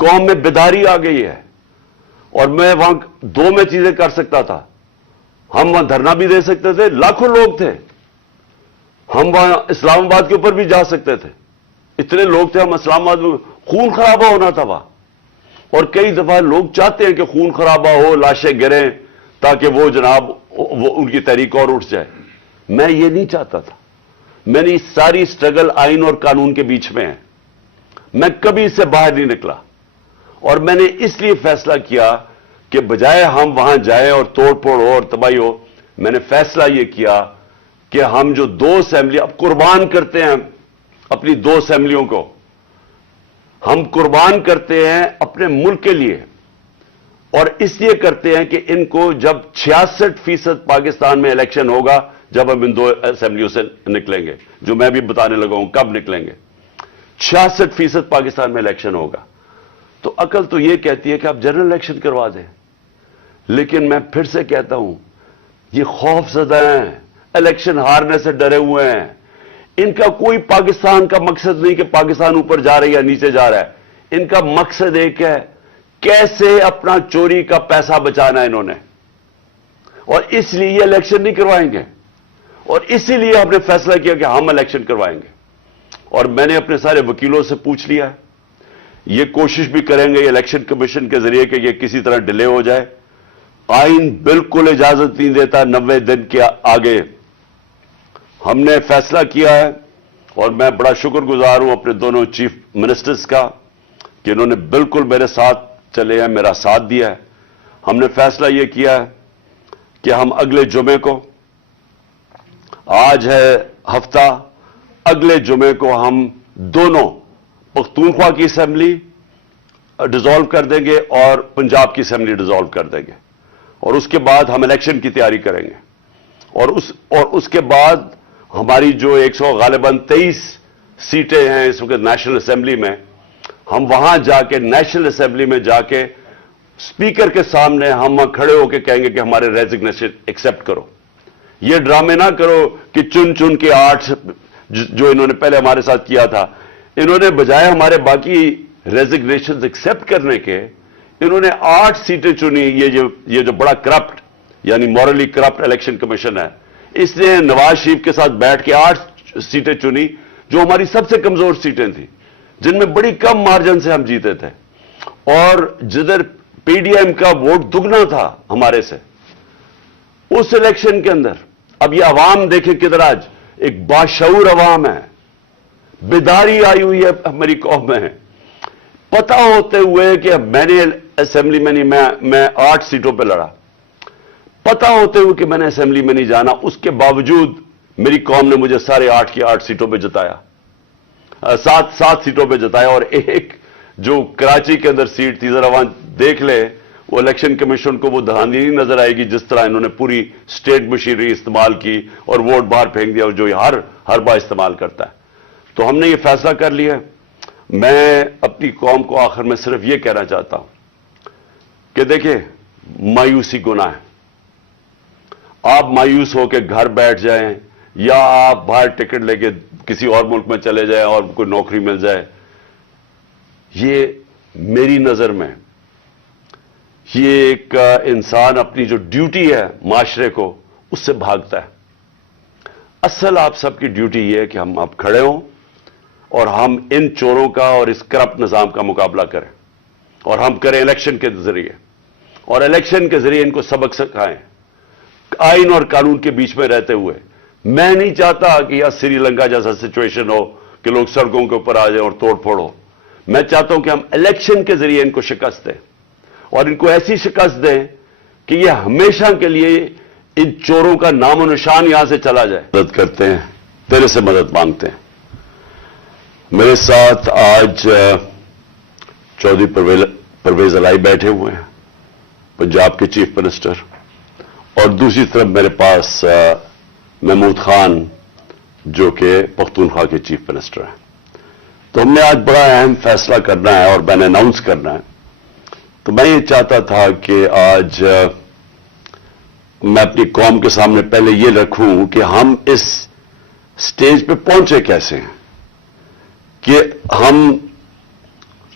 قوم میں بیداری آ گئی ہے، اور میں وہاں دو میں چیزیں کر سکتا تھا. ہم وہاں دھرنا بھی دے سکتے تھے، لاکھوں لوگ تھے. ہم وہاں اسلام آباد کے اوپر بھی جا سکتے تھے، اتنے لوگ تھے. ہم اسلام آباد میں خون خرابہ ہونا تھا وہاں، اور کئی دفعہ لوگ چاہتے ہیں کہ خون خرابہ ہو، لاشیں گریں، تاکہ وہ جناب وہ ان کی تحریک اور اٹھ جائے. میں یہ نہیں چاہتا تھا. میں نے ساری سٹرگل آئین اور قانون کے بیچ میں ہے. میں کبھی اس سے باہر نہیں نکلا، اور میں نے اس لیے فیصلہ کیا کہ بجائے ہم وہاں جائیں اور توڑ پھوڑ ہو اور تباہی ہو، میں نے فیصلہ یہ کیا کہ ہم جو دو اسمبلی اب قربان کرتے ہیں اپنی دو اسمبلیوں کو، ہم قربان کرتے ہیں اپنے ملک کے لیے، اور اس لیے کرتے ہیں کہ ان کو جب 66% پاکستان میں الیکشن ہوگا، جب ہم ان دو اسمبلیوں سے نکلیں گے، جو میں بھی بتانے لگا ہوں کب نکلیں گے. 66% پاکستان میں الیکشن ہوگا. تو عقل تو یہ کہتی ہے کہ آپ جنرل الیکشن کروا دیں، لیکن میں پھر سے کہتا ہوں یہ خوف زدہ ہیں، الیکشن ہارنے سے ڈرے ہوئے ہیں. ان کا کوئی پاکستان کا مقصد نہیں کہ پاکستان اوپر جا رہا ہے یا نیچے جا رہا ہے. ان کا مقصد ایک ہے، کیسے اپنا چوری کا پیسہ بچانا ہے انہوں نے، اور اس لیے یہ الیکشن نہیں کروائیں گے. اور اسی لیے ہم نے فیصلہ کیا کہ ہم الیکشن کروائیں گے. اور میں نے اپنے سارے وکیلوں سے پوچھ لیا ہے، یہ کوشش بھی کریں گے الیکشن کمیشن کے ذریعے کہ یہ کسی طرح ڈیلے ہو جائے. آئین بالکل اجازت نہیں دیتا 90 دن کے آگے. ہم نے فیصلہ کیا ہے، اور میں بڑا شکر گزار ہوں اپنے دونوں چیف منسٹرز کا کہ انہوں نے بالکل میرے ساتھ چلے ہیں، میرا ساتھ دیا ہے. ہم نے فیصلہ یہ کیا ہے کہ ہم اگلے جمعے کو، آج ہے ہفتہ، اگلے جمعے کو ہم دونوں پختونخوا کی اسمبلی ڈیزالو کر دیں گے اور پنجاب کی اسمبلی ڈیزالو کر دیں گے. اور اس کے بعد ہم الیکشن کی تیاری کریں گے. اور اس کے بعد ہماری جو 100 غالباً 23 سیٹیں ہیں اس وقت نیشنل اسمبلی میں، ہم وہاں جا کے نیشنل اسمبلی میں جا کے اسپیکر کے سامنے ہم وہاں کھڑے ہو کے کہیں گے کہ ہمارے ریزگنیشن ایکسپٹ کرو. یہ ڈرامے نہ کرو کہ چن کے 8 جو انہوں نے پہلے ہمارے ساتھ کیا تھا، انہوں نے بجائے ہمارے باقی ریزگنیشن ایکسپٹ کرنے کے، انہوں نے 8 سیٹیں چنی. یہ جو بڑا کرپٹ یعنی مورلی کرپٹ الیکشن کمیشن ہے، اس نے نواز شریف کے ساتھ بیٹھ کے 8 سیٹیں چنی جو ہماری سب سے کمزور سیٹیں تھیں، جن میں بڑی کم مارجن سے ہم جیتے تھے، اور جدھر پی ڈی ایم کا ووٹ دگنا تھا ہمارے سے اس الیکشن کے اندر. اب یہ عوام دیکھیں کدھر آج ایک باشعور عوام ہے، بیداری آئی ہوئی ہے ہماری قوم میں. پتہ ہوتے ہوئے کہ میں نے اسمبلی میں نہیں، میں 8 سیٹوں پہ لڑا، پتہ ہوتے ہوئے کہ میں نے اسمبلی میں نہیں جانا، اس کے باوجود میری قوم نے مجھے سارے 8 کی 8 سیٹوں پہ جتایا، 7 سیٹوں پہ جتایا. اور ایک جو کراچی کے اندر سیٹ تھی، ذرا وہاں دیکھ لے، وہ الیکشن کمیشن کو وہ دھاندلی نہیں نظر آئے گی جس طرح انہوں نے پوری اسٹیٹ مشینری استعمال کی اور ووٹ باہر پھینک دیا، جو ہر بار استعمال کرتا ہے. تو ہم نے یہ فیصلہ کر لیا. میں اپنی قوم کو آخر میں صرف یہ کہنا چاہتا ہوں کہ دیکھیں، مایوسی گناہ ہے. آپ مایوس ہو کے گھر بیٹھ جائیں، یا آپ باہر ٹکٹ لے کے کسی اور ملک میں چلے جائیں اور کوئی نوکری مل جائے، یہ میری نظر میں یہ ایک انسان اپنی جو ڈیوٹی ہے معاشرے کو، اس سے بھاگتا ہے. اصل آپ سب کی ڈیوٹی یہ ہے کہ ہم آپ کھڑے ہوں اور ہم ان چوروں کا اور اس کرپٹ نظام کا مقابلہ کریں، اور ہم کریں الیکشن کے ذریعے، اور الیکشن کے ذریعے ان کو سبق سکھائیں آئین اور قانون کے بیچ میں رہتے ہوئے. میں نہیں چاہتا کہ یہ سری لنکا جیسا سچویشن ہو کہ لوگ سڑکوں کے اوپر آ جائیں اور توڑ پھوڑ ہو. میں چاہتا ہوں کہ ہم الیکشن کے ذریعے ان کو شکست دیں، اور ان کو ایسی شکست دیں کہ یہ ہمیشہ کے لیے ان چوروں کا نام و نشان یہاں سے چلا جائے. مدد کرتے ہیں، تیرے سے مدد مانگتے ہیں. میرے ساتھ آج چودھری پرویز الہی بیٹھے ہوئے ہیں، پنجاب کے چیف منسٹر، اور دوسری طرف میرے پاس محمود خان جو کہ پختونخوا کے چیف منسٹر ہیں. تو ہم نے آج بڑا اہم فیصلہ کرنا ہے اور میں نے اناؤنس کرنا ہے. تو میں یہ چاہتا تھا کہ آج میں اپنی قوم کے سامنے پہلے یہ رکھوں کہ ہم اس سٹیج پہ پہنچے کیسے ہیں، کہ ہم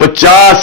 50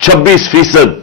26%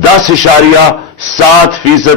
10.7%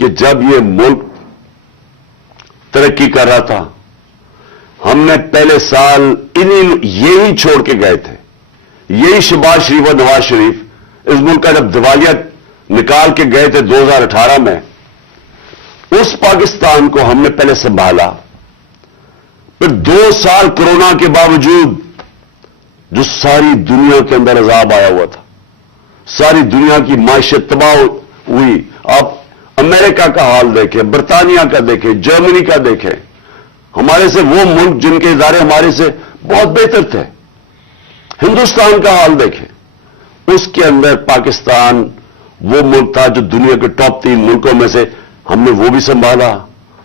کہ جب یہ ملک ترقی کر رہا تھا ہم نے پہلے سال یہی چھوڑ کے گئے تھے, یہی شہباز شریف اور نواز شریف اس ملک کا جب دیوالیہ نکال کے گئے تھے 2018 میں, اس پاکستان کو ہم نے پہلے سنبھالا. پھر 2 سال کورونا کے باوجود جو ساری دنیا کے اندر عذاب آیا ہوا تھا, ساری دنیا کی معیشت تباہ ہوئی. آپ امریکہ کا حال دیکھیں, برطانیہ کا دیکھیں, جرمنی کا دیکھیں, ہمارے سے وہ ملک جن کے ادارے ہمارے سے بہت بہتر تھے. ہندوستان کا حال دیکھیں, اس کے اندر پاکستان وہ ملک تھا جو دنیا کے ٹاپ 3 ملکوں میں سے, ہم نے وہ بھی سنبھالا,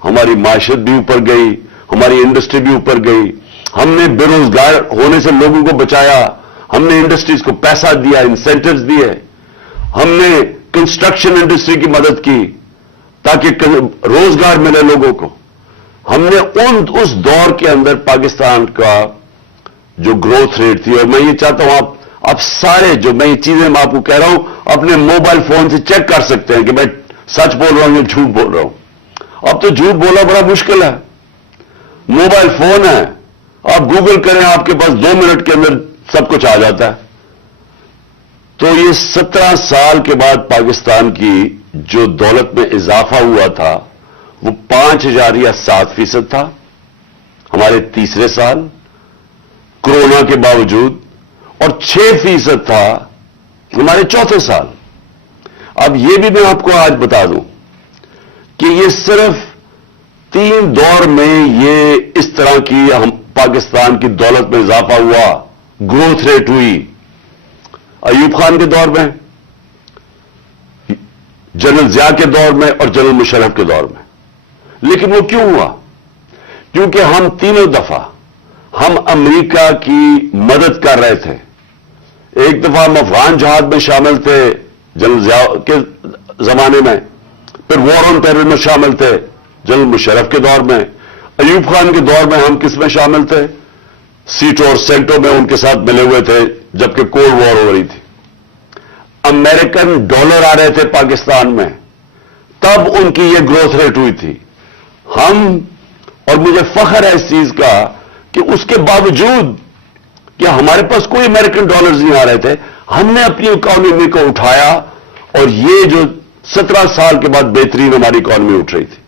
ہماری معیشت بھی اوپر گئی, ہماری انڈسٹری بھی اوپر گئی, ہم نے بے روزگار ہونے سے لوگوں کو بچایا, ہم نے انڈسٹریز کو پیسہ دیا, انسینٹوز دیے, ہم نے کنسٹرکشن انڈسٹری کی مدد کی تاکہ روزگار ملے لوگوں کو. ہم نے اس دور کے اندر پاکستان کا جو گروتھ ریٹ تھی, اور میں یہ چاہتا ہوں آپ سارے جو میں یہ چیزیں میں آپ کو کہہ رہا ہوں اپنے موبائل فون سے چیک کر سکتے ہیں کہ میں سچ بول رہا ہوں یا جھوٹ بول رہا ہوں. اب تو جھوٹ بولنا بڑا مشکل ہے, موبائل فون ہے, آپ گوگل کریں, آپ کے پاس 2 منٹ کے اندر سب کچھ آ جاتا ہے. تو یہ 17 سال کے بعد پاکستان کی جو دولت میں اضافہ ہوا تھا وہ 5.7% تھا ہمارے تیسرے سال کورونا کے باوجود, اور 6% تھا ہمارے چوتھے سال. اب یہ بھی میں آپ کو آج بتا دوں کہ یہ صرف 3 دور میں یہ اس طرح کی پاکستان کی دولت میں اضافہ ہوا, گروتھ ریٹ ہوئی. ایوب خان کے دور میں, جنرل ضیاء کے دور میں اور جنرل مشرف کے دور میں. لیکن وہ کیوں ہوا؟ کیونکہ ہم تینوں دفعہ ہم امریکہ کی مدد کر رہے تھے. ایک دفعہ ہم افغان جہاد میں شامل تھے جنرل ضیاء کے زمانے میں, پھر وار آن ٹیرر میں شامل تھے جنرل مشرف کے دور میں. ایوب خان کے دور میں ہم کس میں شامل تھے؟ سیٹوں اور سینٹوں میں ان کے ساتھ ملے ہوئے تھے جبکہ کولڈ وار ہو رہی تھی. امریکن ڈالر آ رہے تھے پاکستان میں, تب ان کی یہ گروتھ ریٹ ہوئی تھی. ہم, اور مجھے فخر ہے اس چیز کا کہ اس کے باوجود کہ ہمارے پاس کوئی امریکن ڈالرز نہیں آ رہے تھے, ہم نے اپنی اکانومی کو اٹھایا, اور یہ جو 17 سال کے بعد بہترین ہماری اکانومی اٹھ رہی تھی.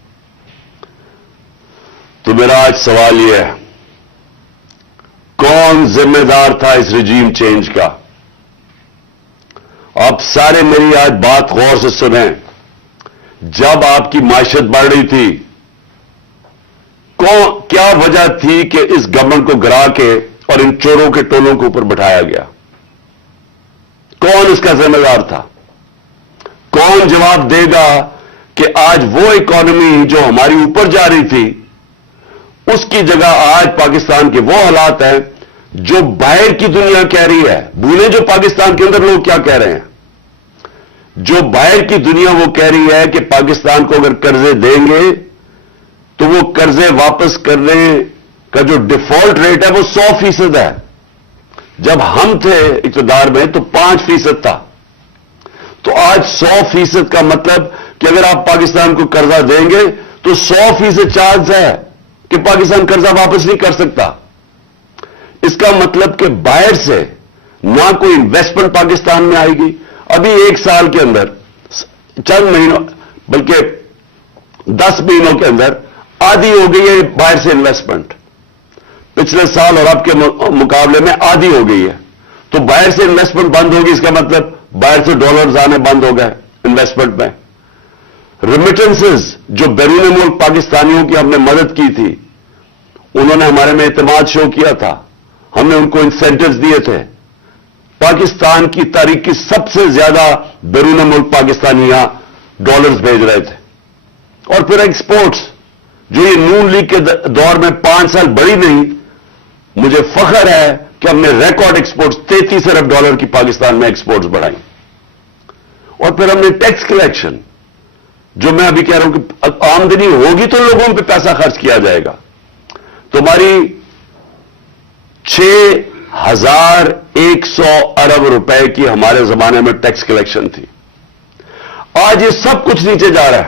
تو میرا آج سوال یہ ہے, کون ذمہ دار تھا اس رجیم چینج کا؟ آپ سارے میری آج بات غور سے سنیں. جب آپ کی معیشت بڑھ رہی تھی, کیا وجہ تھی کہ اس گورنمنٹ کو گرا کے اور ان چوروں کے ٹولوں کے اوپر بٹھایا گیا؟ کون اس کا ذمہ دار تھا؟ کون جواب دے گا کہ آج وہ اکانومی جو ہماری اوپر جا رہی تھی اس کی جگہ آج پاکستان کے وہ حالات ہیں جو باہر کی دنیا کہہ رہی ہے؟ بھولیں جو پاکستان کے اندر لوگ کیا کہہ رہے ہیں. جو باہر کی دنیا وہ کہہ رہی ہے کہ پاکستان کو اگر قرضے دیں گے تو وہ قرضے واپس کرنے کا جو ڈیفالٹ ریٹ ہے وہ 100% ہے. جب ہم تھے اقتدار میں تو 5% تھا. تو آج 100% کا مطلب کہ اگر آپ پاکستان کو قرضہ دیں گے تو 100% چانس ہے کہ پاکستان قرضہ واپس نہیں کر سکتا. اس کا مطلب کہ باہر سے نہ کوئی انویسٹمنٹ پاکستان میں آئے گی. ابھی 1 سال کے اندر, چند مہینوں بلکہ 10 مہینوں کے اندر آدھی ہو گئی ہے باہر سے انویسٹمنٹ. پچھلے سال اور اب کے مقابلے میں آدھی ہو گئی ہے. تو باہر سے انویسٹمنٹ بند ہوگی, اس کا مطلب باہر سے ڈالرز آنے بند ہو گئے انویسٹمنٹ میں. ریمیٹنسز جو بیرون ملک پاکستانیوں کی ہم نے مدد کی تھی, انہوں نے ہمارے میں اعتماد شو کیا تھا, ہم نے ان کو انسینٹوز دیے تھے. پاکستان کی تاریخ کی سب سے زیادہ بیرون ملک پاکستانی یہاں ڈالرز بھیج رہے تھے. اور پھر ایکسپورٹس جو یہ نون لیگ کے دور میں 5 سال بڑھی نہیں, مجھے فخر ہے کہ ہم نے ریکارڈ ایکسپورٹس 33 ارب ڈالر کی پاکستان میں ایکسپورٹس بڑھائی. اور پھر ہم نے ٹیکس کلیکشن, جو میں ابھی کہہ رہا ہوں کہ آمدنی ہوگی تو لوگوں پہ پیسہ خرچ کیا جائے گا. تمہاری 6,100 ارب روپے کی ہمارے زمانے میں ٹیکس کلیکشن تھی. آج یہ سب کچھ نیچے جا رہا ہے.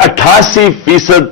88%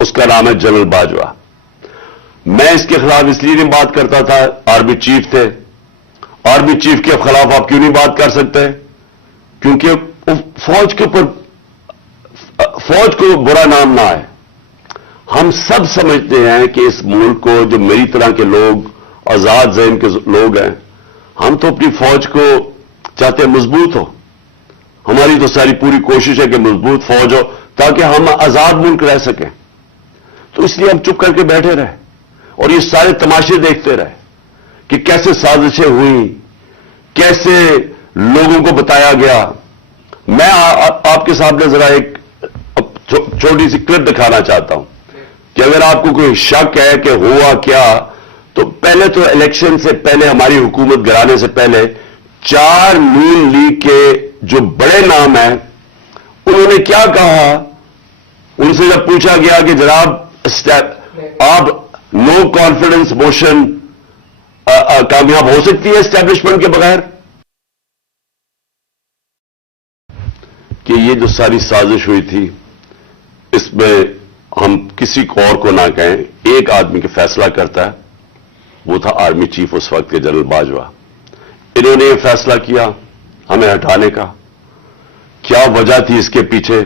اس کا نام ہے جنرل باجوہ. میں اس کے خلاف اس لیے نہیں بات کرتا تھا, آرمی چیف تھے. آرمی چیف کے خلاف آپ کیوں نہیں بات کر سکتے؟ کیونکہ فوج کے اوپر فوج کو برا نام نہ آئے. ہم سب سمجھتے ہیں کہ اس ملک کو, جو میری طرح کے لوگ, آزاد ذہن کے لوگ ہیں, ہم تو اپنی فوج کو چاہتے ہیں مضبوط ہو. ہماری تو ساری پوری کوشش ہے کہ مضبوط فوج ہو تاکہ ہم آزاد ملک رہ سکیں. تو اس لیے ہم چپ کر کے بیٹھے رہے اور یہ سارے تماشے دیکھتے رہے کہ کیسے سازشیں ہوئیں, کیسے لوگوں کو بتایا گیا. میں آپ کے سامنے ذرا ایک چھوٹی سی کلپ دکھانا چاہتا ہوں کہ اگر آپ کو کوئی شک ہے کہ ہوا کیا, تو پہلے تو الیکشن سے پہلے, ہماری حکومت گرانے سے پہلے, 4 نون لیگ کے جو بڑے نام ہیں انہوں نے کیا کہا. ان سے جب پوچھا گیا کہ جناب آپ نو کانفیڈنس موشن کامیاب ہو سکتی ہے اسٹیبلشمنٹ کے بغیر, کہ یہ جو ساری سازش ہوئی تھی اس میں ہم کسی کو اور کو نہ کہیں, ایک آدمی کے فیصلہ کرتا ہے, وہ تھا آرمی چیف اس وقت کے جنرل باجوہ. انہوں نے یہ فیصلہ کیا ہمیں ہٹانے کا. کیا وجہ تھی اس کے پیچھے؟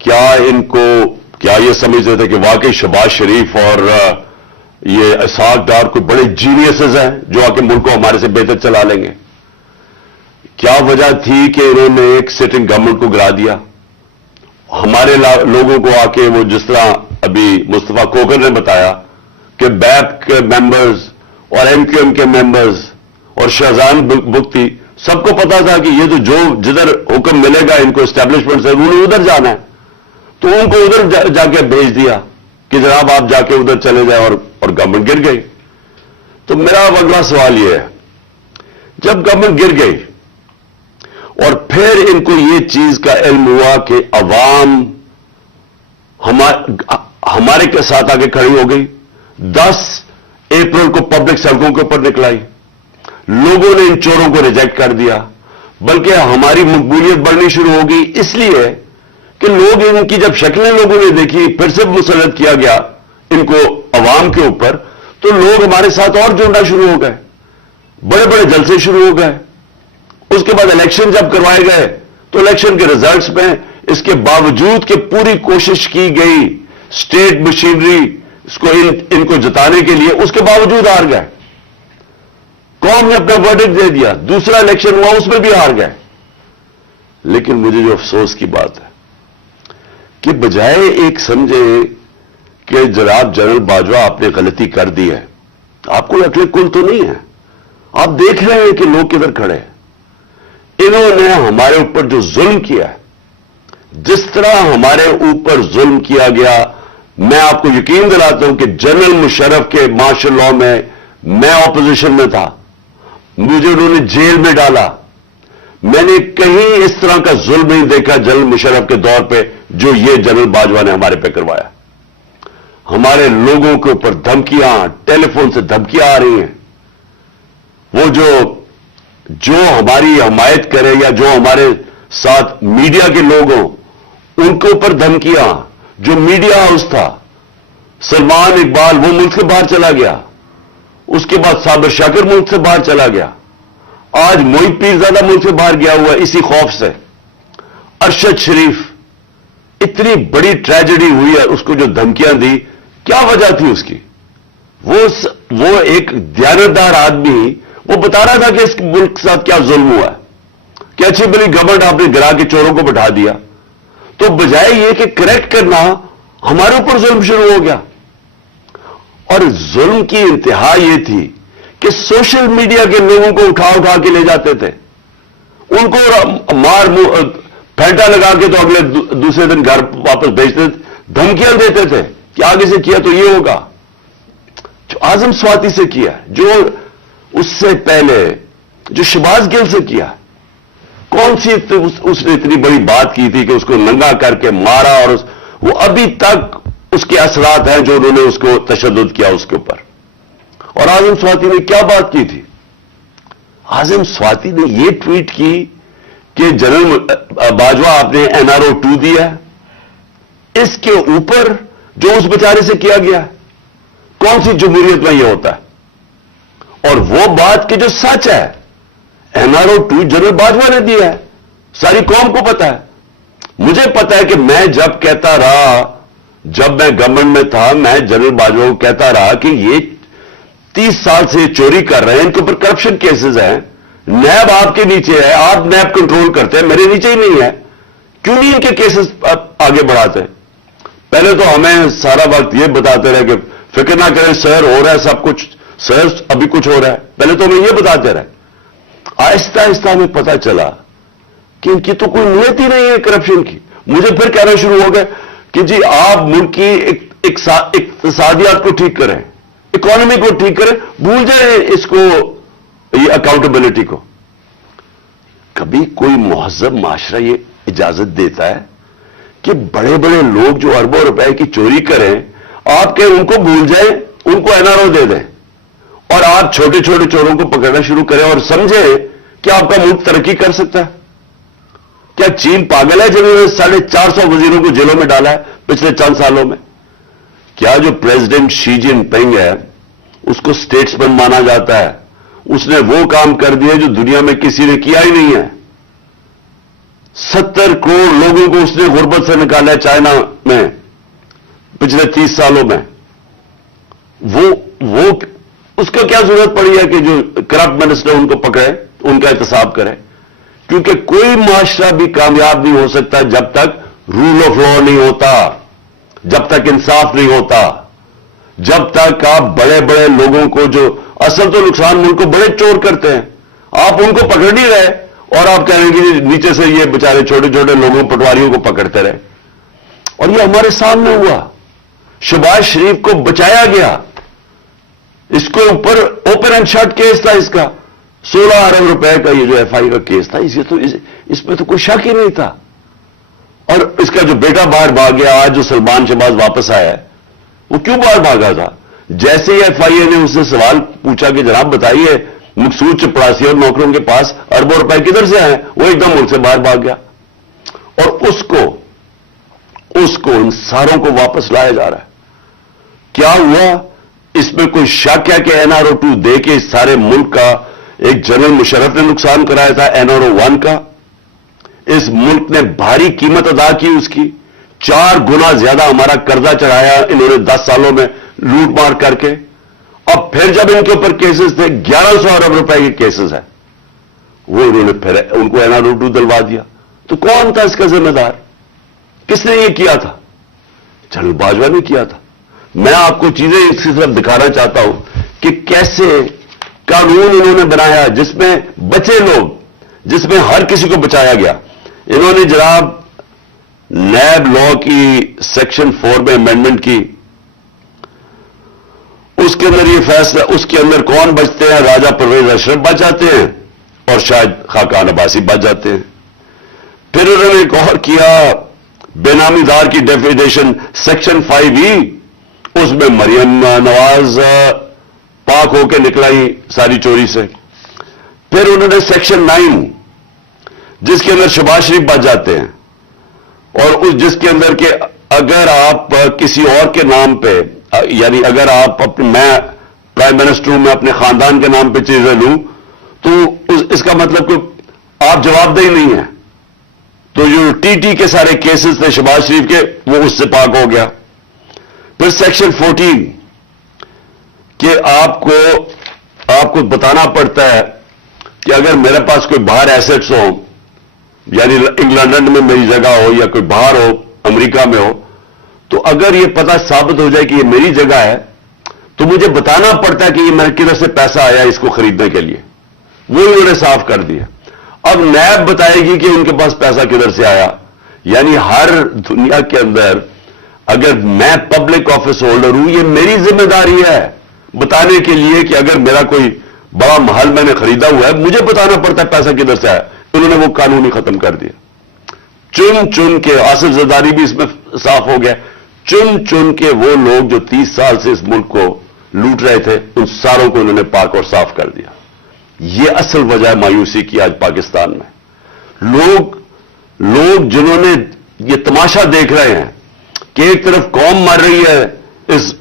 کیا یہ سمجھتے تھے کہ واقعی شہباز شریف اور یہ اسحاق ڈار کوئی بڑے جینیسز ہیں جو آ کے ملک کو ہمارے سے بہتر چلا لیں گے؟ کیا وجہ تھی کہ انہوں نے ایک سٹنگ گورنمنٹ کو گرا دیا؟ ہمارے لوگوں کو آ کے وہ جس طرح ابھی مصطفیٰ کوکر نے بتایا کہ بیپ کے ممبرز اور ایم کیو ایم کے ممبرز اور شہزان بگٹی سب کو پتا تھا کہ یہ تو جدھر حکم ملے گا ان کو اسٹیبلشمنٹ سے, انہوں نے ادھر جانا ہے, تو ان کو ادھر جا کے بھیج دیا کہ جناب آپ جا کے ادھر چلے جائیں, اور گورنمنٹ گر گئی. تو میرا اگلا سوال یہ ہے, جب گورنمنٹ گر گئی اور پھر ان کو یہ چیز کا علم ہوا کہ عوام ہمارے کے ساتھ آگے کھڑی ہو گئی, 10 اپریل کو پبلک سڑکوں کے اوپر نکلائی, لوگوں نے ان چوروں کو ریجیکٹ کر دیا, بلکہ ہماری مقبولیت بڑھنی شروع ہو گئی اس لیے کہ لوگ ان کی جب شکلیں لوگوں نے دیکھی, پھر سے مسلط کیا گیا ان کو عوام کے اوپر, تو لوگ ہمارے ساتھ اور جڑنا شروع ہو گئے, بڑے بڑے جلسے شروع ہو گئے. اس کے بعد الیکشن جب کروائے گئے تو الیکشن کے ریزلٹس میں اس کے باوجود کہ پوری کوشش کی گئی اسٹیٹ مشینری اس کو ان کو جتانے کے لیے, اس کے باوجود ہار گئے. قوم نے اپنا ورڈکٹ دے دیا, دوسرا الیکشن ہوا اس میں بھی ہار گئے. لیکن مجھے جو افسوس کی بات ہے کہ بجائے ایک سمجھے کہ جناب جنرل باجوہ آپ نے غلطی کر دی ہے, آپ کو عقل کل تو نہیں ہے, آپ دیکھ رہے ہیں کہ لوگ کدھر کھڑے ہیں. انہوں نے ہمارے اوپر جو ظلم کیا ہے, جس طرح ہمارے اوپر ظلم کیا گیا, میں آپ کو یقین دلاتا ہوں کہ جنرل مشرف کے مارشل لاء میں اپوزیشن میں تھا, مجھے انہوں نے جیل میں ڈالا. میں نے کہیں اس طرح کا ظلم نہیں دیکھا جنرل مشرف کے دور پہ جو یہ جنرل باجوہ نے ہمارے پہ کروایا. ہمارے لوگوں کے اوپر دھمکیاں, ٹیلی فون سے دھمکیاں آ رہی ہیں. وہ جو ہماری حمایت کرے یا جو ہمارے ساتھ میڈیا کے لوگ ہوں ان کے اوپر دھمکیاں. جو میڈیا ہاؤس تھا, سلمان اقبال وہ ملک سے باہر چلا گیا, اس کے بعد صابر شاکر ملک سے باہر چلا گیا, آج موحد پیرزادہ ملک سے باہر گیا ہوا ہے اسی خوف سے. ارشد شریف, اتنی بڑی ٹریجڈی ہوئی ہے, اس کو جو دھمکیاں دی, کیا وجہ تھی اس کی؟ وہ ایک دیانتدار آدمی, وہ بتا رہا تھا کہ اس ملک کے ساتھ کیا ظلم ہوا ہے, کہ اچھی بلی گورنمنٹ آپ نے گرا کے چوروں کو بٹھا دیا. تو بجائے یہ کہ کریکٹ کرنا, ہمارے اوپر ظلم شروع ہو گیا. اور ظلم کی انتہا یہ تھی کہ سوشل میڈیا کے لوگوں کو اٹھا کے لے جاتے تھے, ان کو مار پھینٹا لگا کے تو اگلے دوسرے دن گھر واپس بھیجتے تھے, دھمکیاں دیتے تھے کہ آگے سے کیا تو یہ ہوگا. جو اعظم سواتی سے کیا, جو اس سے پہلے جو شہباز گل سے کیا, کون سی اس نے اتنی بڑی بات کی تھی کہ اس کو ننگا کر کے مارا, اور وہ ابھی تک اس کے اثرات ہیں جو انہوں نے اس کو تشدد کیا اس کے اوپر. اور اعظم سواتی نے کیا بات کی تھی؟ اعظم سواتی نے یہ ٹویٹ کی کہ جنرل باجوہ آپ نے NRO 2 دیا, اس کے اوپر جو اس بیچارے سے کیا گیا ہے؟ کون سی جمہوریت میں یہ ہوتا ہے؟ اور وہ بات کہ جو سچ ہے، NRO 2 جنرل باجوہ نے دیا ہے، ساری قوم کو پتا ہے. مجھے پتا ہے کہ میں جب کہتا رہا، جب میں گورنمنٹ میں تھا، میں جنرل باجوہ کو کہتا رہا کہ یہ 30 سال سے چوری کر رہے ہیں، ان کے اوپر کرپشن کیسز ہیں، نیب آپ کے نیچے ہے، آپ نیب کنٹرول کرتے ہیں، میرے نیچے ہی نہیں ہے، کیوں نہیں ان کے کیسز آگے بڑھاتے؟ پہلے تو ہمیں سارا وقت یہ بتاتے رہے کہ فکر نہ کریں سر، ہو رہا ہے سب کچھ، سر ابھی کچھ ہو رہا ہے. پہلے تو ہمیں یہ بتاتے رہے. آہستہ آہستہ ہمیں پتا چلا کہ ان کی تو کوئی نیت ہی نہیں ہے کرپشن کی. مجھے پھر کہنا شروع ہو گئے کہ جی آپ ملک کی اقتصادیات کو ٹھیک کریں، اکانومی کو ٹھیک کریں، بھول جائیں اس کو، یہ اکاؤنٹیبلٹی کو. کبھی کوئی مہذب معاشرہ یہ اجازت دیتا ہے کہ بڑے بڑے لوگ جو اربوں روپے کی چوری کریں، آپ کہ ان کو بھول جائیں، ان کو NRO دے دیں، اور آپ چھوٹے چھوٹے چوروں کو پکڑنا شروع کریں اور سمجھیں کہ آپ کا ملک ترقی کر سکتا ہے؟ کیا چین پاگل ہے جنہوں نے 450 وزیروں کو جیلوں میں ڈالا ہے پچھلے چند سالوں میں؟ کیا جو پریزیڈنٹ شی جن پنگ ہے اس کو اسٹیٹسمین مانا جاتا ہے؟ اس نے وہ کام کر دیا جو دنیا میں کسی نے کیا ہی نہیں ہے. 70 کروڑ لوگوں کو اس نے غربت سے نکالا ہے چائنا میں پچھلے 30 سالوں میں. وہ اس کو کیا ضرورت پڑی ہے کہ جو کرپٹ منسٹر ان کو پکڑے، ان کا احتساب کرے؟ کیونکہ کوئی معاشرہ بھی کامیاب نہیں ہو سکتا جب تک رول آف لا نہیں ہوتا، جب تک انصاف نہیں ہوتا، جب تک آپ بڑے بڑے لوگوں کو، جو اصل تو نقصان ملک کو بڑے چور کرتے ہیں، آپ ان کو پکڑ نہیں رہے اور آپ کہیں گے نیچے سے یہ بیچارے چھوٹے چھوٹے لوگوں پٹواریوں کو پکڑتے رہے. اور یہ ہمارے سامنے ہوا. شہباز شریف کو بچایا گیا، اس کو اوپر اوپن اینڈ شٹ کیس تھا، اس کا 16 ارب روپے کا یہ جو FI کا کیس تھا، اس میں تو کوئی شک ہی نہیں تھا. اور اس کا جو بیٹا باہر بھاگ گیا، آج جو سلمان شہباز واپس آیا ہے، وہ کیوں باہر بھاگا تھا؟ جیسے ہی FIA نے اس سے سوال پوچھا کہ جناب بتائیے مقصود چپڑاسی اور نوکروں کے پاس اربوں روپے کدھر سے آئے، وہ ایک دم ملک سے باہر بھاگ گیا. اور اس کو ان ساروں کو واپس لایا جا رہا ہے. کیا ہوا؟ اس میں کوئی شک ہے کہ NRO 2 دے کے اس سارے ملک کا ایک جنرل مشرف نے نقصان کرایا تھا NRO 1 کا. اس ملک نے بھاری قیمت ادا کی اس کی، 4 گنا زیادہ ہمارا قرضہ چڑھایا انہوں نے 10 سالوں میں لوٹ مار کر کے. اب پھر جب ان کے اوپر کیسز تھے، 1100 ارب روپے کے کیسز ہیں، وہ انہوں نے پھر ان کو NRO 2 دلوا دیا. تو کون تھا اس کا ذمہ دار؟ کس نے یہ کیا تھا؟ جنرل باجوہ نے کیا تھا. میں آپ کو چیزیں اس کی طرف دکھانا چاہتا ہوں کہ کیسے قانون انہوں نے بنایا جس میں بچے لوگ، جس میں ہر کسی کو بچایا گیا. انہوں نے جناب نیب لا کی سیکشن 4 میں امینڈمنٹ کی، اس کے اندر یہ فیصلہ، اس کے اندر کون بچتے ہیں؟ راجہ پرویز اشرف بچ جاتے ہیں اور شاید خاقان عباسی بچ جاتے ہیں. پھر انہوں نے ایک اور کیا، بے نامی دار کی ڈیفینیشن سیکشن 5E، اس میں مریم نواز پاک ہو کے نکلائی ساری چوری سے. پھر انہوں نے سیکشن 9 جس کے اندر شہباز شریف بچ جاتے ہیں، اور اس جس کے اندر کہ اگر آپ کسی اور کے نام پہ، یعنی اگر آپ میں پرائم منسٹر ہوں، میں اپنے خاندان کے نام پہ چیزیں لوں تو اس کا مطلب کہ آپ جواب دہی نہیں ہیں. تو جو TT کے سارے کیسز تھے شہباز شریف کے، وہ اس سے پاک ہو گیا. پھر سیکشن 14 کہ آپ کو بتانا پڑتا ہے کہ اگر میرے پاس کوئی باہر ایسٹس ہوں، یعنی انگلینڈ میں میری جگہ ہو یا کوئی باہر ہو، امریکہ میں ہو، تو اگر یہ پتہ ثابت ہو جائے کہ یہ میری جگہ ہے تو مجھے بتانا پڑتا ہے کہ یہ میرے کدھر سے پیسہ آیا اس کو خریدنے کے لیے. وہ انہوں نے صاف کر دیا. اب نیب بتائے گی کہ ان کے پاس پیسہ کدھر سے آیا. یعنی ہر دنیا کے اندر اگر میں پبلک آفس ہولڈر ہوں، یہ میری ذمہ داری ہے بتانے کے لیے کہ اگر میرا کوئی بڑا محل میں نے خریدا ہوا ہے، مجھے بتانا پڑتا ہے پیسہ کدھر سے آیا. انہوں نے وہ قانون ہی ختم کر دیا. چن کے آصف زرداری بھی اس میں صاف ہو گیا. چن کے وہ لوگ جو 30 سال سے اس ملک کو لوٹ رہے تھے، ان ساروں کو انہوں نے پاک اور صاف کر دیا. یہ اصل وجہ ہے مایوسی کی آج پاکستان میں. لوگ جنہوں نے یہ تماشا دیکھ رہے ہیں کہ ایک طرف قوم مر رہی ہے اس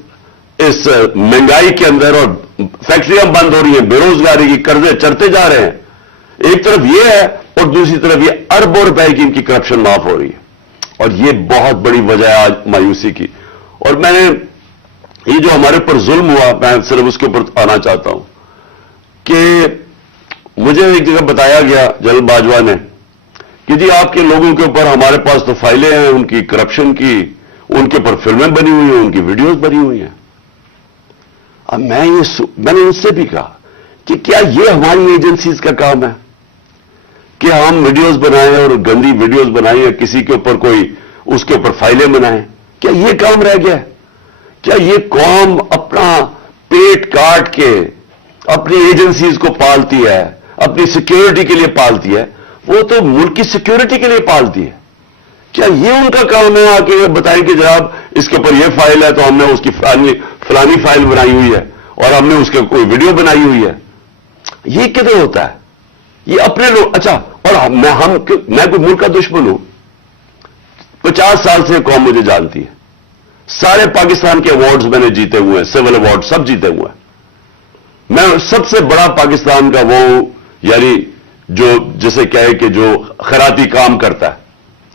مہنگائی کے اندر اور فیکٹریاں بند ہو رہی ہیں, بے روزگاری کی قرضے چڑھتے جا رہے ہیں, ایک طرف یہ ہے اور دوسری طرف یہ اربوں روپے کی ان کی کرپشن معاف ہو رہی ہے. اور یہ بہت بڑی وجہ ہے آج مایوسی کی. اور میں نے یہ جو ہمارے اوپر ظلم ہوا, میں صرف اس کے اوپر آنا چاہتا ہوں کہ مجھے ایک جگہ بتایا گیا جنرل باجوہ نے کہ جی آپ کے لوگوں کے اوپر ہمارے پاس تو فائلیں ہیں ان کی کرپشن کی, ان کے اوپر فلمیں بنی ہوئی ہیں, ان کی ویڈیوز بنی ہوئی ہیں. اب میں نے ان سے بھی کہا کہ کیا یہ ہماری ایجنسیز کا کام ہے کہ ہم ویڈیوز بنائیں اور گندی ویڈیوز بنائیں یا کسی کے اوپر کوئی اس کے اوپر فائلیں بنائیں؟ کیا یہ کام رہ گیا ہے؟ کیا یہ قوم اپنا پیٹ کاٹ کے اپنی ایجنسیز کو پالتی ہے, اپنی سیکیورٹی کے لیے پالتی ہے؟ وہ تو ملک کی سیکیورٹی کے لیے پالتی ہے. کیا یہ ان کا کام ہے آ کے بتائیں کہ جناب اس کے اوپر یہ فائل ہے تو ہم نے اس کی فلانی فائل بنائی ہوئی ہے اور ہم نے اس کے کوئی ویڈیو بنائی ہوئی ہے؟ یہ کدھر ہوتا ہے؟ یہ اپنے لوگ. اچھا, اور میں کوئی ملک کا دشمن ہوں؟ 50 سال سے قوم مجھے جانتی ہے, سارے پاکستان کے ایوارڈز میں نے جیتے ہوئے ہیں, سول ایوارڈ سب جیتے ہوئے ہیں. میں سب سے بڑا پاکستان کا وہ یعنی جو جسے کہے کہ جو خیراتی کام کرتا ہے,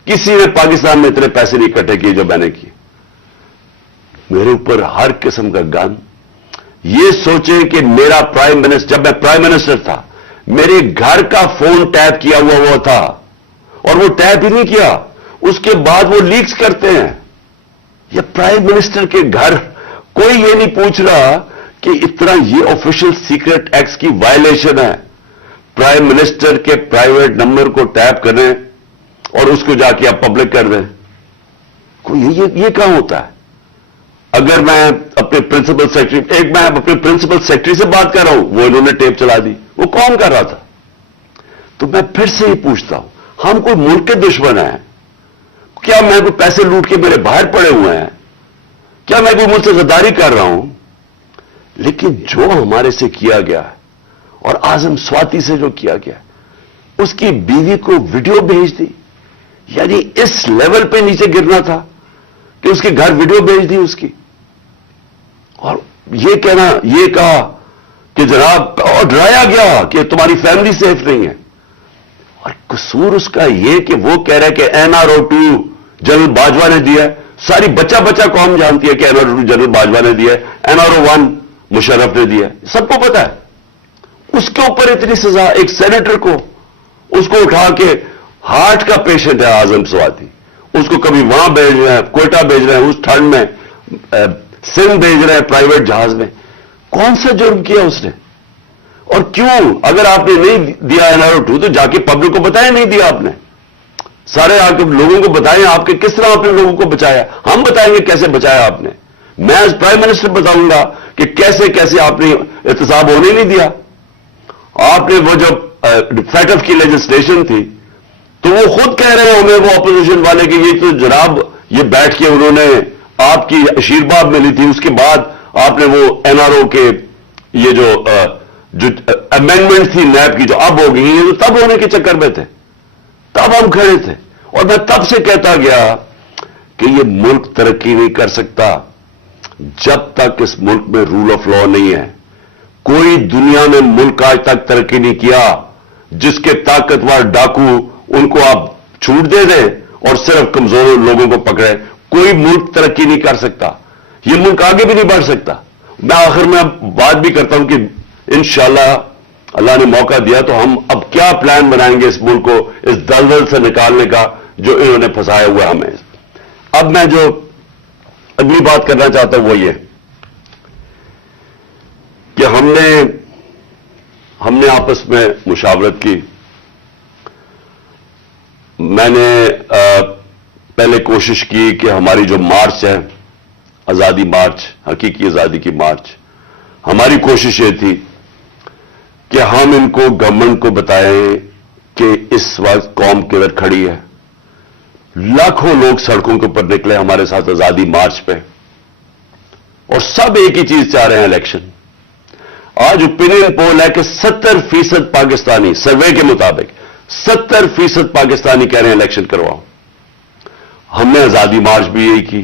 کسی نے پاکستان میں اتنے پیسے نہیں اکٹھے کیے جو میں نے کیے. میرے اوپر ہر قسم کا گن. یہ سوچیں کہ میرا پرائم منسٹر, جب میں پرائم منسٹر تھا, میرے گھر کا فون ٹیپ کیا ہوا تھا اور وہ ٹیپ ہی نہیں کیا, اس کے بعد وہ لیکس کرتے ہیں. یہ پرائم منسٹر کے گھر کوئی یہ نہیں پوچھ رہا کہ اتنا یہ آفیشل سیکرٹ ایکٹس کی وائلیشن ہے. پرائم منسٹر کے پرائیویٹ نمبر کو ٹیپ کریں اور اس کو جا کے آپ پبلک کر دیں. یہ کہاں ہوتا ہے؟ اگر میں اپنے پرنسپل سیکرٹری, میں اپنے پرنسپل سیکرٹری سے بات کر رہا ہوں, وہ انہوں نے ٹیپ چلا دی, وہ کون کر رہا تھا؟ تو میں پھر سے یہ پوچھتا ہوں, ہم کوئی ملک کے دشمن ہیں کیا؟ میں کوئی پیسے لوٹ کے میرے باہر پڑے ہوئے ہیں کیا؟ میں کوئی ملک سے غداری کر رہا ہوں؟ لیکن جو ہمارے سے کیا گیا ہے اور اعظم سواتی سے جو کیا گیا, اس کی بیوی کو ویڈیو بھیج دی, یعنی اس لیول پہ نیچے گرنا تھا کہ اس کے گھر ویڈیو بھیج دی اس کی, اور یہ کہا کہ جناب, اور ڈرایا گیا کہ تمہاری فیملی سیف نہیں ہے. اور قصور اس کا یہ کہ وہ کہہ رہا ہے کہ NRO2 جنرل باجوہ نے دیا ہے. ساری بچہ قوم جانتی ہے کہ NRO2 جنرل باجوہ نے دیا ہے, NRO1 مشرف نے دیا ہے, سب کو پتا ہے. اس کے اوپر اتنی سزا, ایک سینیٹر کو, اس کو اٹھا کے, ہارٹ کا پیشنٹ ہے اعظم سواتی, اس کو کبھی وہاں بھیج رہے ہیں, کوئٹہ بھیج رہے ہیں, اس ٹھنڈ میں سندھ بھیج رہے ہیں پرائیویٹ جہاز میں. کون سا جرم کیا اس نے؟ اور کیوں؟ اگر آپ نے نہیں دیا NRO2 تو جا کے پبلک کو بتائیں نہیں دیا آپ نے. سارے آ کے لوگوں کو بتائیں آپ کے کس طرح آپ نے لوگوں کو بچایا. ہم بتائیں گے کیسے بچایا آپ نے. میں ایز پرائم منسٹر بتاؤں گا کہ کیسے آپ نے احتساب ہونے نہیں دیا. آپ نے وہ جب فیٹف کی لیجسلیشن تھی تو وہ خود کہہ رہے ہیں ہمیں, وہ اپوزیشن والے, کہ یہ تو جناب یہ بیٹھ کے انہوں نے آپ کی آشیرواد ملی تھی, اس کے بعد آپ نے وہ NRO کے یہ جو امینڈمنٹ تھی نیب کی جو اب ہو گئی, یہ تو تب ہونے کے چکر میں تھے, تب ہم کھڑے تھے. اور میں تب سے کہتا گیا کہ یہ ملک ترقی نہیں کر سکتا جب تک اس ملک میں رول آف لا نہیں ہے. کوئی دنیا میں ملک آج تک ترقی نہیں کیا جس کے طاقتور ڈاکو ان کو آپ چھوٹ دے دیں اور صرف کمزور لوگوں کو پکڑے. کوئی ملک ترقی نہیں کر سکتا, یہ ملک آگے بھی نہیں بڑھ سکتا. میں آخر میں بات بھی کرتا ہوں کہ انشاءاللہ اللہ نے موقع دیا تو ہم اب کیا پلان بنائیں گے اس ملک کو اس دلدل سے نکالنے کا جو انہوں نے پھنسایا ہوا ہمیں. اب میں جو اگلی بات کرنا چاہتا ہوں وہ یہ کہ ہم نے آپس میں مشاورت کی. میں نے پہلے کوشش کی کہ ہماری جو مارچ ہے, آزادی مارچ, حقیقی آزادی کی مارچ, ہماری کوشش یہ تھی کہ ہم ان کو گورنمنٹ کو بتائیں کہ اس وقت قوم کدھر کھڑی ہے. لاکھوں لوگ سڑکوں کے اوپر نکلے ہمارے ساتھ آزادی مارچ پہ, اور سب ایک ہی چیز چاہ رہے ہیں, الیکشن. آج اوپینین پول ہے کہ 70% پاکستانی, سروے کے مطابق 70% پاکستانی کہہ رہے ہیں الیکشن کرواؤ. ہم نے آزادی مارچ بھی یہی کی,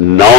9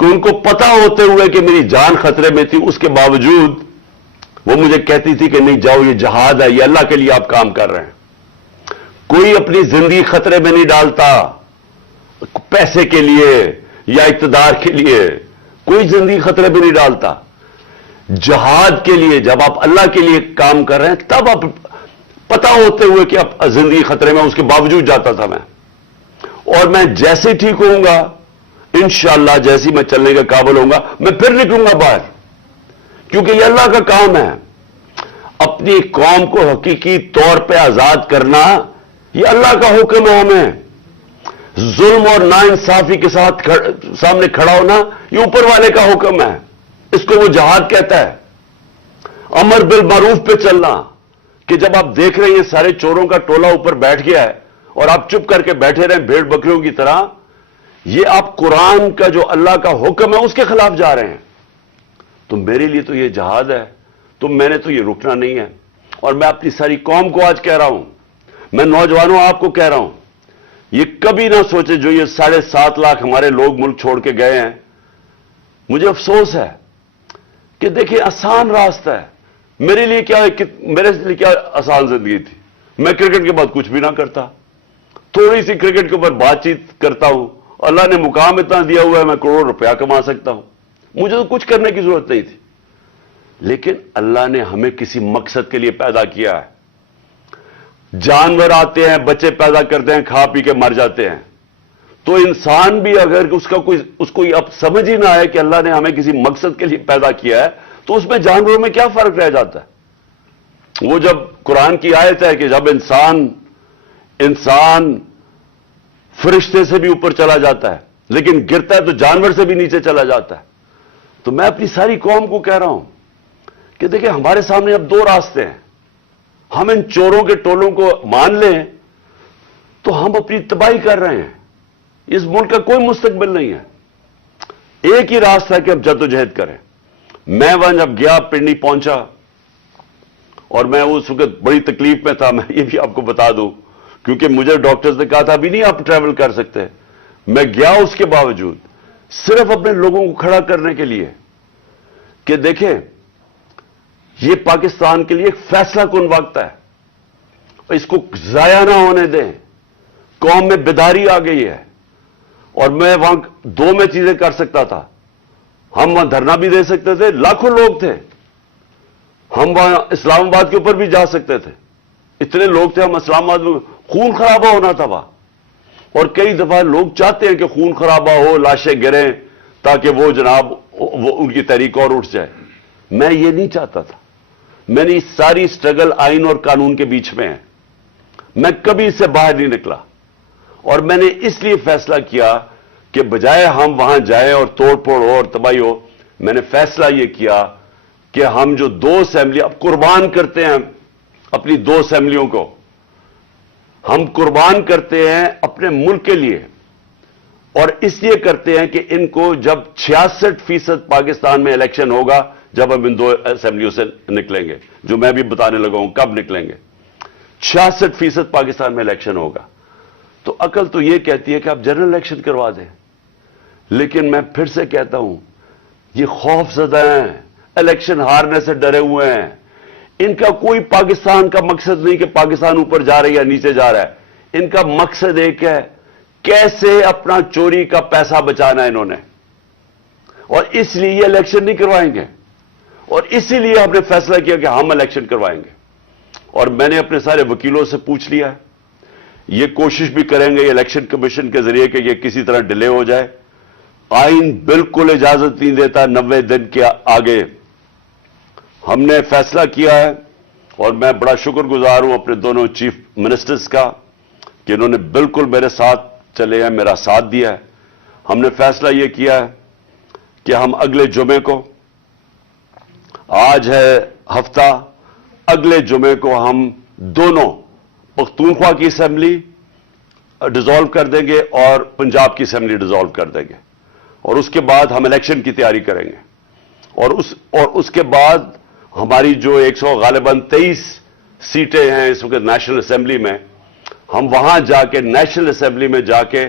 کہ ان کو پتا ہوتے ہوئے کہ میری جان خطرے میں تھی، اس کے باوجود وہ مجھے کہتی تھی کہ نہیں جاؤ، یہ جہاد ہے، یہ اللہ کے لیے آپ کام کر رہے ہیں۔ کوئی اپنی زندگی خطرے میں نہیں ڈالتا پیسے کے لیے یا اقتدار کے لیے، کوئی زندگی خطرے میں نہیں ڈالتا۔ جہاد کے لیے جب آپ اللہ کے لیے کام کر رہے ہیں تب آپ پتا ہوتے ہوئے کہ اب زندگی خطرے میں، اس کے باوجود جاتا تھا میں، اور میں جیسے ٹھیک ہوں گا انشاءاللہ، جیسی میں چلنے کا قابل ہوں گا میں پھر نکلوں گا باہر، کیونکہ یہ اللہ کا کام ہے۔ اپنی قوم کو حقیقی طور پہ آزاد کرنا یہ اللہ کا حکم ہے ہمیں۔ ظلم اور ناانصافی کے ساتھ سامنے کھڑا ہونا یہ اوپر والے کا حکم ہے، اس کو وہ جہاد کہتا ہے۔ امر بالمعروف پہ چلنا، کہ جب آپ دیکھ رہے ہیں سارے چوروں کا ٹولہ اوپر بیٹھ گیا ہے اور آپ چپ کر کے بیٹھے رہیں بھیڑ بکریوں کی طرح، یہ آپ قرآن کا جو اللہ کا حکم ہے اس کے خلاف جا رہے ہیں۔ تو میرے لیے تو یہ جہاد ہے، تو میں نے تو یہ رکنا نہیں ہے۔ اور میں اپنی ساری قوم کو آج کہہ رہا ہوں، میں نوجوانوں آپ کو کہہ رہا ہوں، یہ کبھی نہ سوچے جو یہ 7.5 لاکھ ہمارے لوگ ملک چھوڑ کے گئے ہیں۔ مجھے افسوس ہے کہ دیکھیں آسان راستہ ہے، میرے لیے کیا آسان زندگی تھی۔ میں کرکٹ کے بعد کچھ بھی نہ کرتا، تھوڑی سی کرکٹ کے اوپر بات چیت کرتا ہوں، اللہ نے مقام اتنا دیا ہوا ہے میں کروڑ روپیہ کما سکتا ہوں، مجھے تو کچھ کرنے کی ضرورت نہیں تھی۔ لیکن اللہ نے ہمیں کسی مقصد کے لیے پیدا کیا ہے۔ جانور آتے ہیں، بچے پیدا کرتے ہیں، کھا پی کے مر جاتے ہیں، تو انسان بھی اگر اس کو اب سمجھ ہی نہ آئے کہ اللہ نے ہمیں کسی مقصد کے لیے پیدا کیا ہے، تو اس میں جانوروں میں کیا فرق رہ جاتا ہے؟ وہ جب قرآن کی آیت ہے کہ جب انسان فرشتے سے بھی اوپر چلا جاتا ہے لیکن گرتا ہے تو جانور سے بھی نیچے چلا جاتا ہے۔ تو میں اپنی ساری قوم کو کہہ رہا ہوں کہ دیکھیں ہمارے سامنے اب 2 راستے ہیں۔ ہم ان چوروں کے ٹولوں کو مان لیں تو ہم اپنی تباہی کر رہے ہیں، اس ملک کا کوئی مستقبل نہیں ہے۔ ایک ہی راستہ ہے کہ اب جدوجہد کریں۔ میں وہاں جب گیا پنڈی پہنچا، اور میں اس وقت بڑی تکلیف میں تھا، میں یہ بھی آپ کو بتا دوں، کیونکہ مجھے ڈاکٹرز نے کہا تھا ابھی نہیں آپ ٹریول کر سکتے۔ میں گیا اس کے باوجود صرف اپنے لوگوں کو کھڑا کرنے کے لیے کہ دیکھیں یہ پاکستان کے لیے ایک فیصلہ کن وقت ہے، اس کو ضائع نہ ہونے دیں۔ قوم میں بیداری آ گئی ہے، اور میں وہاں 2 میں چیزیں کر سکتا تھا۔ ہم وہاں دھرنا بھی دے سکتے تھے، لاکھوں لوگ تھے، ہم وہاں اسلام آباد کے اوپر بھی جا سکتے تھے، اتنے لوگ تھے، ہم اسلام آباد میں خون خرابہ ہونا تھا وہاں، اور کئی دفعہ لوگ چاہتے ہیں کہ خون خرابہ ہو، لاشیں گریں، تاکہ وہ جناب ان کی تحریک اور اٹھ جائے۔ میں یہ نہیں چاہتا تھا۔ میں نے ساری سٹرگل آئین اور قانون کے بیچ میں ہے، میں کبھی اس سے باہر نہیں نکلا، اور میں نے اس لیے فیصلہ کیا کہ بجائے ہم وہاں جائیں اور توڑ پھوڑ ہو اور تباہی ہو، میں نے فیصلہ یہ کیا کہ ہم جو 2 اسمبلی اب قربان کرتے ہیں، اپنی 2 اسمبلیوں کو ہم قربان کرتے ہیں اپنے ملک کے لیے، اور اس لیے کرتے ہیں کہ ان کو جب 66% پاکستان میں الیکشن ہوگا، جب ہم ان 2 اسمبلیوں سے نکلیں گے، جو میں بھی بتانے لگا ہوں کب نکلیں گے، 66% پاکستان میں الیکشن ہوگا، تو عقل تو یہ کہتی ہے کہ آپ جنرل الیکشن کروا دیں۔ لیکن میں پھر سے کہتا ہوں یہ خوف زدہ ہیں، الیکشن ہارنے سے ڈرے ہوئے ہیں، ان کا کوئی پاکستان کا مقصد نہیں کہ پاکستان اوپر جا رہا ہے یا نیچے جا رہا ہے، ان کا مقصد ایک ہے، کیسے اپنا چوری کا پیسہ بچانا ہے انہوں نے، اور اس لیے یہ الیکشن نہیں کروائیں گے، اور اسی لیے ہم نے فیصلہ کیا کہ ہم الیکشن کروائیں گے۔ اور میں نے اپنے سارے وکیلوں سے پوچھ لیا ہے، یہ کوشش بھی کریں گے الیکشن کمیشن کے ذریعے کہ یہ کسی طرح ڈیلے ہو جائے۔ آئین بالکل اجازت نہیں دیتا 90 دن کے آگے۔ ہم نے فیصلہ کیا ہے، اور میں بڑا شکر گزار ہوں اپنے دونوں چیف منسٹرز کا کہ انہوں نے بالکل میرے ساتھ چلے ہیں، میرا ساتھ دیا ہے۔ ہم نے فیصلہ یہ کیا ہے کہ ہم اگلے جمعے کو، آج ہے ہفتہ، اگلے جمعے کو ہم دونوں پختونخوا کی اسمبلی ڈیزالو کر دیں گے اور پنجاب کی اسمبلی ڈیزالو کر دیں گے، اور اس کے بعد ہم الیکشن کی تیاری کریں گے، اور اس کے بعد ہماری جو 100 غالباً 23 سیٹیں ہیں اس وقت نیشنل اسمبلی میں، ہم وہاں جا کے نیشنل اسمبلی میں جا کے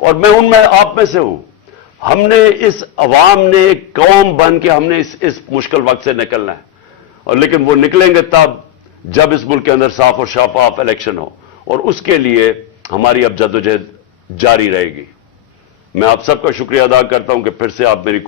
اور میں ان میں آپ میں سے ہوں. ہم نے اس عوام نے ایک قوم بن کے ہم نے اس مشکل وقت سے نکلنا ہے, اور لیکن وہ نکلیں گے تب جب اس ملک کے اندر صاف اور شفاف الیکشن ہو, اور اس کے لیے ہماری اب جدوجہد جاری رہے گی. میں آپ سب کا شکریہ ادا کرتا ہوں کہ پھر سے آپ میری